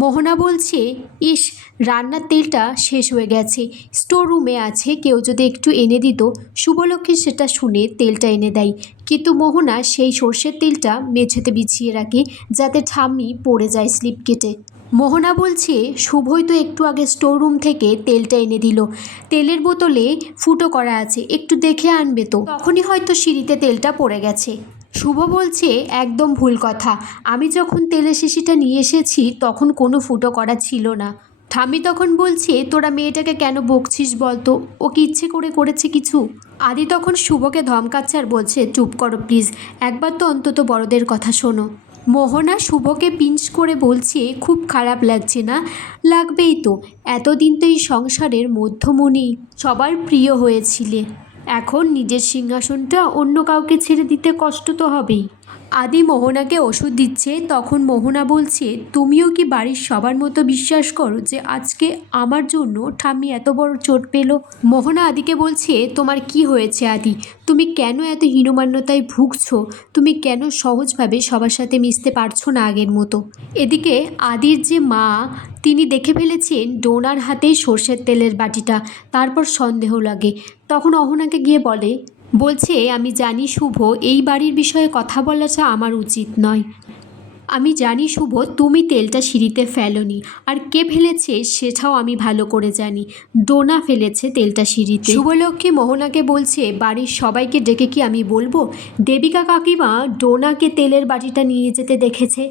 মোহনা বলছে, ইস, রান্নার তেলটা শেষ হয়ে গেছে, স্টোর রুমে আছে, কেউ যদি একটু এনে দিত। শুভলক্ষ্মী সেটা শুনে তেলটা এনে দেয়, কিন্তু মোহনা সেই সর্ষের তেলটা মেঝেতে বিছিয়ে রাখে যাতে ঠাম্মি পড়ে যায় স্লিপ কেটে। মোহনা বলছে, শুভই তো একটু আগে স্টোর রুম থেকে তেলটা এনে দিল, তেলের বোতলে ফুটো করা আছে, একটু দেখে আনবে তো। তখনই হয়তো সিঁড়িতে তেলটা পড়ে গেছে। শুভ বলছে, একদম ভুল কথা, আমি যখন তেলের শিশিটা নিয়ে এসেছি তখন কোনো ফুটো করা ছিল না। ঠাম্মি তখন বলছে, তোরা মেয়েটাকে কেন বকছিস বলতো, ও কি ইচ্ছে করে করেছে কিছু? আদি তখন শুভকে ধমকাচ্ছে আর বলছে, চুপ করো প্লিজ, একবার তো অন্তত বড়দের কথা শোনো। মোহনা শুভকে পিঞ্চ করে বলছে, খুব খারাপ লাগছে না? লাগবেই তো, এতদিন তো এই সংসারের মধ্যমণি, সবার প্রিয় হয়েছিলে, এখন নিজের সিংহাসনটা অন্য কাউকে ছেড়ে দিতে কষ্ট তো হবেই। আদি মোহনাকে ওষুধ দিচ্ছে, তখন মোহনা বলছে, তুমিও কি বাড়ির সবার মতো বিশ্বাস করো যে আজকে আমার জন্য ঠাম্মি এত বড় চোট পেল? মোহনা আদিকে বলছে, তোমার কি হয়েছে আদি, তুমি কেন এত হীনমান্যতায় ভুগছো? তুমি কেন সহজভাবে সবার সাথে মিশতে পারছো না আগের মতো? এদিকে আদির যে মা, তিনি দেখে ফেলেছেন ডোনার হাতেই সর্ষের তেলের বাটিটা, তারপর সন্দেহ লাগে। তখন অহনাকে গিয়ে বলছে, আমি জানি শুভ, এই বাড়ির বিষয়ে কথা বলাটা আমার উচিত নয়। আমি জানি শুভ, তুমি তেলটা সিঁড়িতে ফেলোনি, আর কে ফেলেছে সেটাও আমি ভালো করে জানি। ডোনা ফেলেছে তেলটা সিঁড়িতে। শুভলক্ষ্মী মোহনাকে বলছে, বাড়ির সবাইকে ডেকে কি আমি বলবো? দেবিকা কাকিমা ডোনাকে তেলের বাটিটা নিয়ে যেতে দেখেছে।